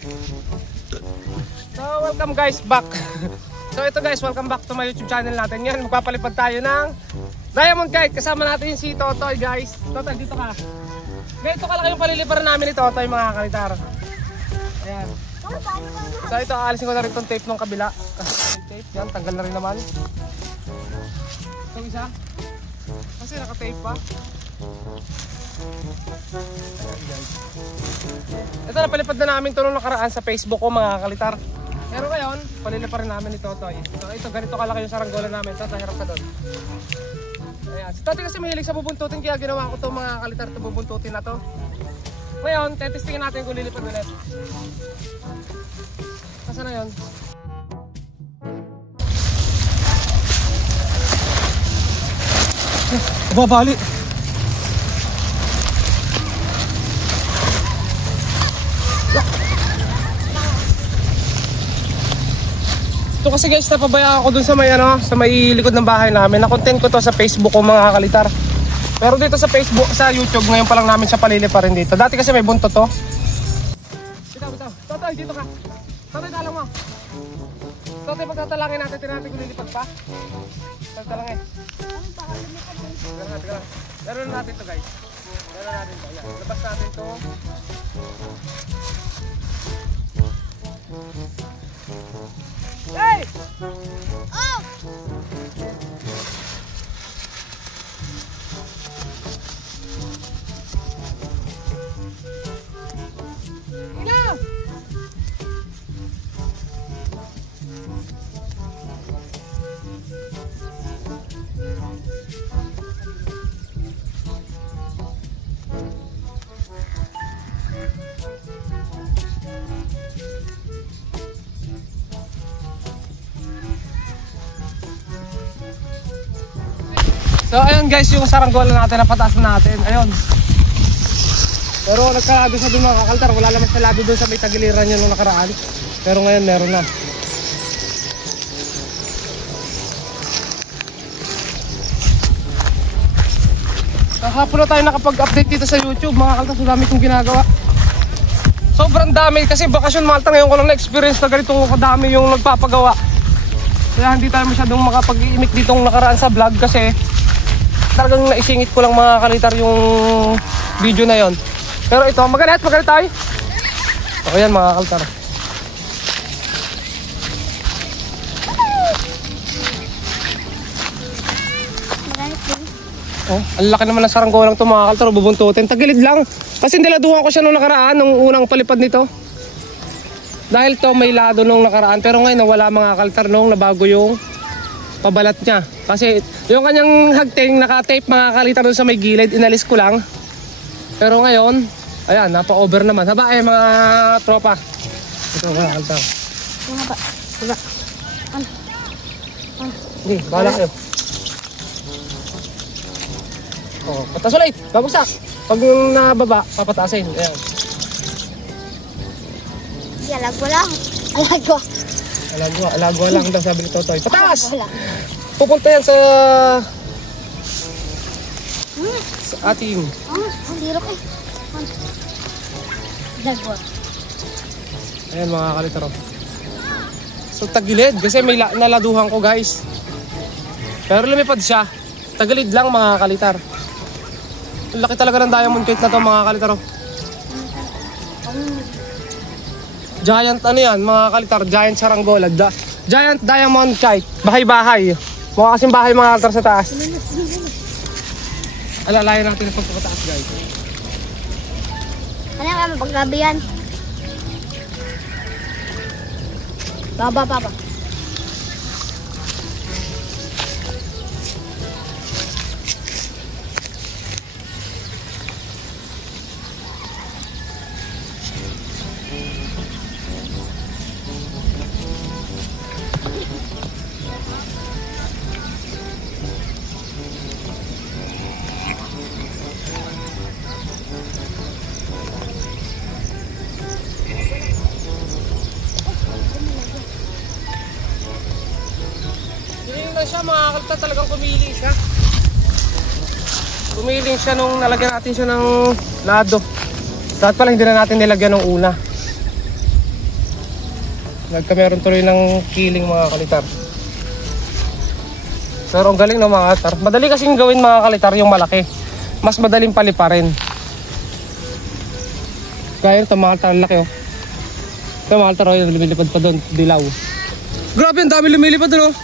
So welcome guys back. So ito guys, welcome back to my YouTube channel natin. Yan, magpapalipad tayo ng Diamond Kite. Kasama natin si Totoy guys. Totoy, dito ka. Ganito kalaki yung paliliparan namin ni Totoy mga kalitar. Ayan. So ito, aalisin ko na rin itong tape ng kabila. Kasi tape, yan, tanggal na rin naman. Itong isa. Kasi naka-tape pa. Ito, napalipad na namin ito nung nakaraan sa Facebook ko mga kalitar. Pero ngayon, paliliparan namin ni Totoy. So ito, ganito kalaki yung saranggola namin. Totoy, harap ka doon. Ayan. Si Totoy kasi mahilig sa bubuntutin, kaya ginawa ko ito mga kalitar, ito bubuntutin na to. Ngayon, tetestingin natin kung lilipad ulit. Nasaan na yun? Babali! Ito kasi guys, napabayaan ako dun sa may, sa may likod ng bahay namin. Na-content ko to sa Facebook ko mga kalitar. Pero dito sa Facebook, sa YouTube, ngayon pa lang namin siya paliliparin dito. Dati kasi may buntot to. Bitaw. Totoy, dito ka. Totoy, talang mo. Totoy, pagtatalangin natin, tinatin kung lilipad pa. Pagtalangin. Meron natin to guys. Meron natin to. Yan. Labas natin to. Hey! Oh! Ilaw! So ayun guys, yung saranggola natin, napataas na natin. Ayun. Pero nagkalabi sa doon mga kakaltar. Wala naman sa labi doon sa may tagiliran yun nung nakaraan. Pero ngayon meron na. Kahapon na tayo nakapag-update dito sa YouTube mga kakaltar. So dami kong ginagawa. Sobrang dami kasi bakasyon mga kakaltar. Ngayon ko lang na-experience na ganitong kadami yung nagpapagawa. Kaya hindi tayo masyadong makapag-iimik ditong nakaraan sa vlog kasi talagang naisingit ko lang mga kalitar yung video na yon. Pero ito, magalit tayo. So yan mga kalitar. Oh, ang laki naman ng saranggolang ito mga kalitar, bubuntutin. Tagilid lang. Kasi niladuhan ko siya nung nakaraan, nung unang palipad nito. Dahil to may lado nung nakaraan. Pero ngayon nawala mga kalitar nung nabago yung pabalat niya. Kasi yung kanyang hagting naka-tape mga kalitar doon sa may gilid, inalis ko lang. Pero ngayon, ayan, napa-over naman. Haba mga tropa. Ito mga kalitar. Haba. Hindi, bahala kayo. Oh, patas ulit. Babagsak. Pag yung nababa, papatasin. Ayan. Alagwa lang. Alagwa lang daw sabi ni Totoy. Pataas! Pupunta yan sa ating Hirap eh. Alagwa. ayan mga kalitaro. So tagilid kasi may naladuhan ko guys. Pero lumipad siya. Tagilid lang mga kalitar. Laki talaga ng Diamond Kite na to mga kalitaro. Giant ano yan mga kalitar, giant saranggola, giant Diamond Kite, bahay-bahay. Mukha kasing bahay mga kalitar sa taas. Alalayan natin ang pagkakataas guys. Ano yung paggabi yan? Baba. Siya mga kalta, talagang pumili siya. Pumiling siya nung nalagyan natin siya ng lado. Dapat pala hindi na natin nilagyan ng una. Nagkameron tuloy ng killing mga kalitar. Pero ang galing ng mga kalitar. Madali kasing gawin mga kalitar yung malaki. Mas madaling paliparin. Kaya ito mga kalitar, laki oh. Ito mga kalitar, yung lumilipad pa doon, dilaw. Grabe, ang dami lumilipad doon oh.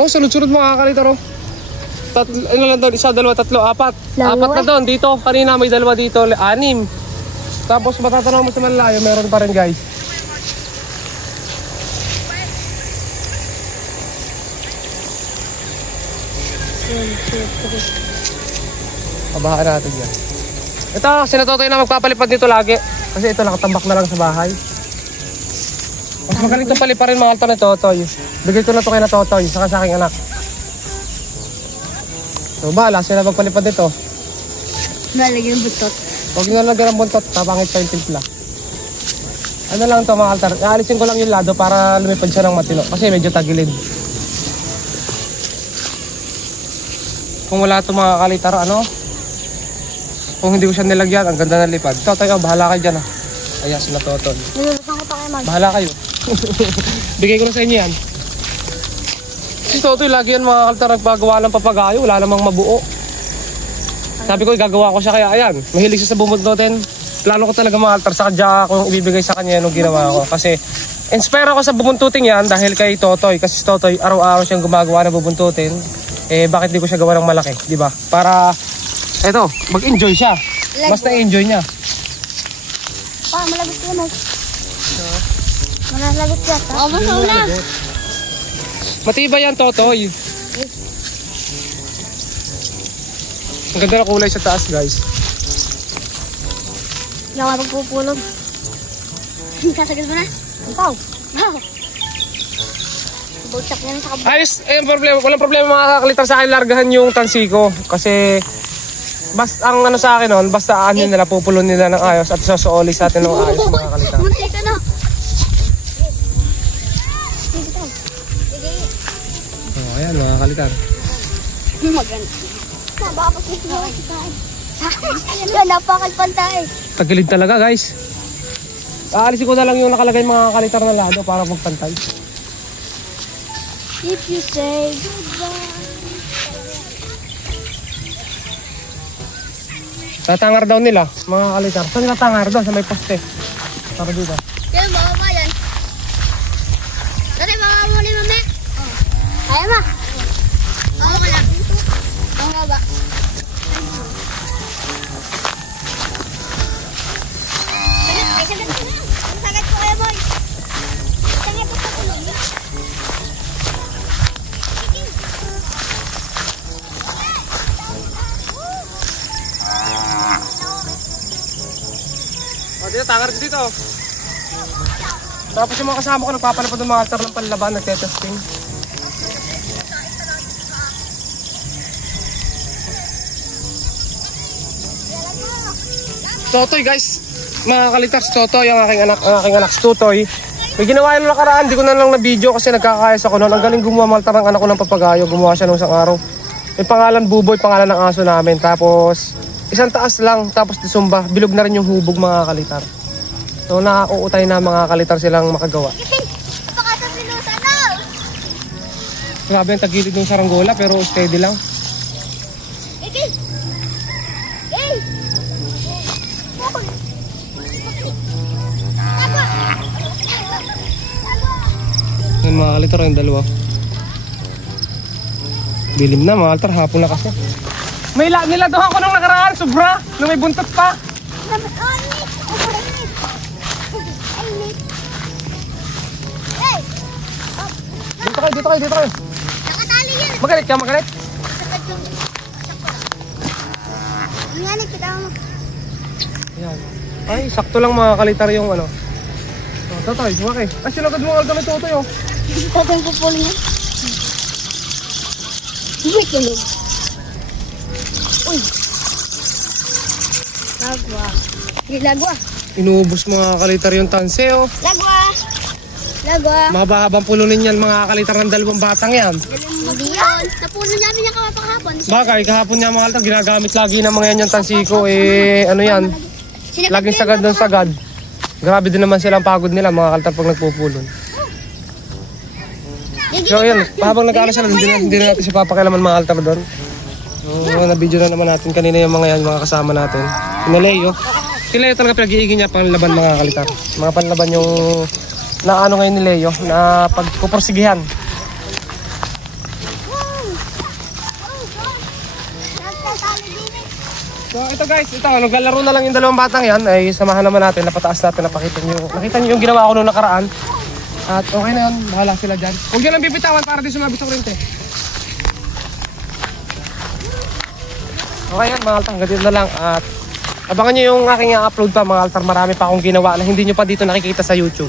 Oh, sunod-sunod mga kalitar oh. Ano lang doon, isa, dalawa, tatlo, apat. Apat na doon, dito. Kanina may dalawa dito, 6. Tapos matatanaw mo sa malayo, meron pa rin guys. Pabahaan natin yan. Ito, sinatotoy na magpapalipad dito lagi. Kasi ito nakatambak na lang sa bahay. Mas magaling itong paliparin mga kalta ni Totoy. Bigay ko na ito kay na Totoy, saka sa aking anak. So bahala sila magpalipad dito. Nalagyan ng butot. Huwag nyo lagyan ng buntot, tapangit pa yung timpla. Ano lang ito mga kaltar, aalisin ko lang yung lado para lumipad siya ng matino. Kasi medyo tagilid. Kung wala ito mga kalitar, ano? Kung hindi ko siya nilagyan, ang ganda ng lipad. Totoy, oh, bahala kayo dyan ah. Ayan, sila Totoy. Nilulutan ko pa kayo mag. Bahala kayo. Bigay ko na sa inyo yan. Si Totoy, lagi yan mga kalitar nagpagawa ng papagayo. Wala namang mabuo. Sabi ko, gagawa ko siya kaya ayan. Mahilig siya sa bubuntutin. Plano ko talaga mga kalitar sa kadya kung ibibigay sa kanya yung ginawa ko. Kasi inspire ako sa bubuntutin yan dahil kay Totoy. Kasi si Totoy, araw-araw siyang gumagawa ng bubuntutin. Eh, bakit di ko siya gawa ng malaki, di ba? Para, eto, mag-enjoy siya. Mas na-enjoy niya. Pa, malagot ko mo. Malagot ka ta? Oo, masaw na. Matibay yan, Totoy. Ang ganda na kulay sa taas, guys. Hindi ako magpupulog. Sasagad mo na? Ikaw. Wow. Bugsak yan sa kabuk. Ayos, problema. Walang problema mga kalitar sa akin largahan yung tansi ko. Kasi, basta ang ano sa akin nun, basta anin nila, pupulon nila ng ayos at sosooli sa atin ng ayos mga kalitar. Munti ka na. Sige. Oh, ayan mga kalitar. Maganda. Mabakot mo siya. Yan, napakagpantay. Tagilid talaga guys. Aalisin ko na lang yung nakalagay mga kalitar na lado para magpantay. If you say goodbye. Tatangar daw nila mga kalitar. Saan nila tangar daw? Sa may poste. Para dito. Yan, baka ba yan? Dati, baka mo ni mami. Kaya ma. Oo ka lang. Oo nga ba? Ay, sagat ko na. Ang sagat ko kaya, boy. Sagat ko sa kulong. O dito, tangar dito. Tapos yung mga kasama ko nagpapalapad ng mga altar ng panlaban, nagtetesting. Totoy guys, mga kalitar, si Totoy, ang aking anak si Totoy. May ginawa yung nakaraan, di ko na lang na video kasi nagkakayas ako noon. Ang galing gumawa maltar ng anak ko ng papagayo, gumawa siya nung isang araw. May pangalan Buboy, pangalan ng aso namin. Tapos isang taas lang, tapos disumba, bilog na rin yung hubog mga kalitar. So nauutay na mga kalitar silang makagawa. Grabe ang tagilid ng saranggola pero steady lang. Yan mga kalitar, yung dalawa. Dilim na mga kalitar, hapon na kasi. May niladuhan ko nung nakaraan, sobra, nung may buntot pa. Dito kayo. Nakatali yan. Magalit ka, magalit. Yan, kita mo. Ayan. Ay, sakto lang mga kalitar yung ano. Oh, Totoy, suwak eh. Ay, sinagad mo nga kami Totoy oh. Tatang pupulong yan. Uy, tulog. Uy. Lagwa. Lagwa. Inuubos mga kalitar yung tanse oh. Lagwa. Mahaba-habang pulunin yan mga kalitar ng dalawang batang yan. Hindi yan. Napuno namin yung kahapon. Bagay, kahapon niya mga kalitar, ginagamit lagi ng mga yan yung tansiko eh, ano yan. Laging sagad ng sagad. Grabe din naman silang pagod nila mga kalitar pag nagpupulon. So yun, habang nag-aaral sila, hindi na natin siya papakilaman mga altar doon. So, na-video na naman natin kanina yung mga yan, mga kasama natin. Si Leo. Si Leo talaga pinag-iigin niya panlaban mga kalitar. Mga panlaban yung na ano ngayon ni Leo, na pagpuporsigihan. So ito guys, ito naglalaro na lang yung dalawang batang yan, ay samahan naman natin, napataas natin, nakita nyo yung ginawa ko nung nakaraan. At okay na yun, bahala sila dyan. Huwag nyo lang bibitawan para di sumabit sa kurente. Okay yan mga altar, ganito na lang. At abangan nyo yung aking upload pa mga altar, marami pa akong ginawa na hindi nyo pa dito nakikita sa YouTube.